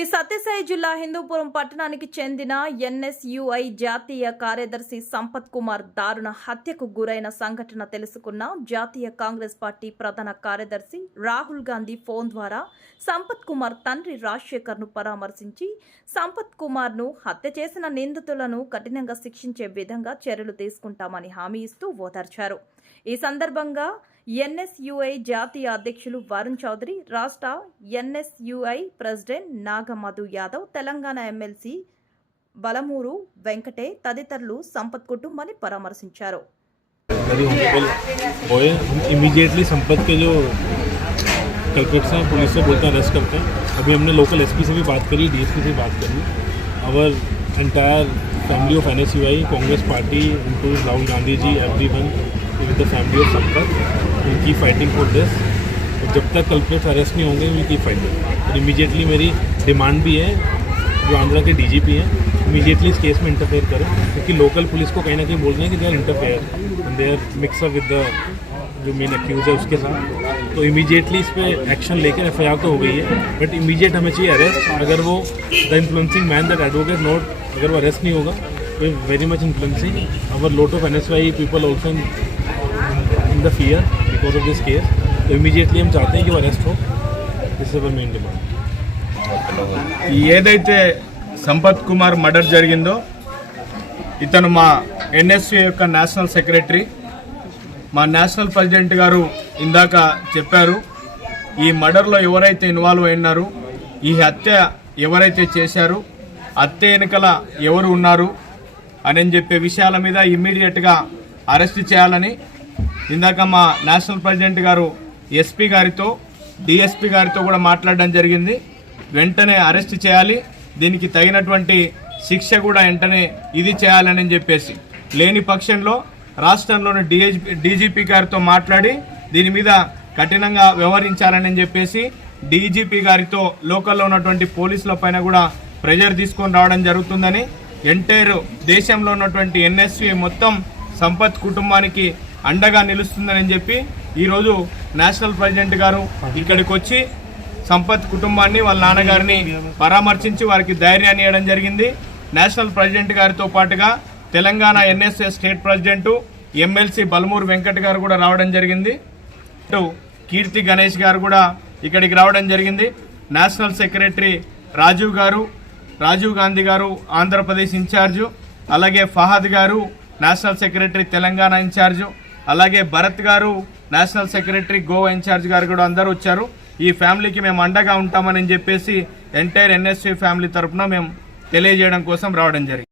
ఈ సత్యసాయి జిల్లా హిందూపురం పట్టణానికి చెందిన ఎన్ఎస్యుఐ జాతీయ కార్యదర్శి సంపత్ కుమార్ దారుణ హత్యకు గురైన సంఘటన తెలుసుకున్న జాతీయ కాంగ్రెస్ పార్టీ ప్రధాన కార్యదర్శి రాహుల్ గాంధీ ఫోన్ ద్వారా సంపత్ కుమార్ తండ్రి రాజశేఖర్ను పరామర్శించి సంపత్ కుమార్ను హత్య చేసిన నిందితులను కఠినంగా శిక్షించే విధంగా చర్యలు తీసుకుంటామని హామీ ఇస్తూ ఓదార్చారు. ఈ సందర్భంగా ఎన్ఎస్యుఐ జాతీయ అధ్యక్షులు వరుణ్ చౌదరి రాష్ట్ర NSUI president Nagamadhu Yadav Telangana MLC Balmoor Venkat తదితరులు సంపత్ కుటుంబాన్ని పరామర్శించారు मेरी होम हुए हम इमीडिएटली संपत के जो कल्प्रिट्स हैं पुलिस से बोलते हैं अरेस्ट करते हैं अभी हमने लोकल एसपी से भी बात करी डीएसपी से भी बात करी our entire family of an Congress party include Rahul Gandhi ji everyone with the family of Sampath will keep fighting for this जब तक कल्प्रिट्स अरेस्ट नहीं होंगे विल की फाइटिंग और इमीडिएटली मेरी डिमांड भी है, जो आंध्रा के डीजीपी हैं इमीडिएटली इस केस में इंटरफेयर करें। क्योंकि लोकल पुलिस को कहीं ना कहीं बोल रहे हैं कि they are interfere they are mix up with the जो मेन अक्यूज है उसके साथ। तो इमीडिएटली इस पर एक्शन लेकर एफ़ तो हो गई है। बट इमीडिएट हमें चाहिए अरेस्ट अगर वो the influencing man that advocate note अगर वो अरेस्ट नहीं होगा तो very much influencing our lot of N S Y people also in the fear because of this case तो इमीडिएटली हम चाहते हैं कि वो अरेस्ट हो this is our main demand ఏదైతే సంపత్ కుమార్ మర్డర్ జరిగిందో ఇతను మా ఎన్ఎస్సీ యొక్క నేషనల్ సెక్రటరీ మా నేషనల్ ప్రెసిడెంట్ గారు ఇందాక చెప్పారు ఈ మర్డర్లో ఎవరైతే ఇన్వాల్వ్ అయినారు ఈ హత్య ఎవరైతే చేశారు హత్య వెనుకల ఎవరు ఉన్నారు అని చెప్పే విషయాల మీద ఇమ్మీడియట్గా అరెస్ట్ చేయాలని ఇందాక మా నేషనల్ ప్రెసిడెంట్ గారు ఎస్పీ గారితో డిఎస్పీ గారితో కూడా మాట్లాడడం జరిగింది. వెంటనే అరెస్ట్ చేయాలి. దీనికి తగినటువంటి శిక్ష కూడా వెంటనే ఇది చేయాలని చెప్పేసి లేని పక్షంలో రాష్ట్రంలోని డిఎస్పీ డీజీపీ గారితో మాట్లాడి దీని మీద కఠినంగా వ్యవహరించాలని చెప్పేసి డీజీపీ గారితో లోకల్లో ఉన్నటువంటి పోలీసుల పైన కూడా ప్రెజర్ తీసుకొని రావడం జరుగుతుందని ఎంటైర్ దేశంలో ఉన్నటువంటి ఎన్ఎస్వి మొత్తం సంపత్ కుటుంబానికి అండగా నిలుస్తుందని చెప్పి ఈరోజు నేషనల్ ప్రెసిడెంట్ గారు ఇక్కడికి వచ్చి సంపత్ కుటుంబాన్ని వాళ్ళ నాన్నగారిని పరామర్శించి వారికి ధైర్యాన్ని ఇవ్వడం జరిగింది. నేషనల్ ప్రెసిడెంట్ గారితో పాటుగా Telangana NSA state president MLC Balmoor Venkat గారు కూడా రావడం జరిగింది. ఇటు కీర్తి గణేష్ గారు కూడా ఇక్కడికి రావడం జరిగింది. నేషనల్ సెక్రటరీ రాజీవ్ గారు రాజీవ్ గాంధీ గారు ఆంధ్రప్రదేశ్ ఇన్ఛార్జు అలాగే ఫహద్ గారు నేషనల్ సెక్రటరీ తెలంగాణ ఇన్ఛార్జు అలాగే భరత్ గారు నేషనల్ సెక్రటరీ గోవా ఇన్ఛార్జ్ గారు కూడా అందరూ వచ్చారు. ఈ ఫ్యామిలీకి మేము అండగా ఉంటామని చెప్పేసి ఎంటైర్ ఎన్ఎస్సీ ఫ్యామిలీ తరఫున మేము తెలియజేయడం కోసం రావడం జరిగింది.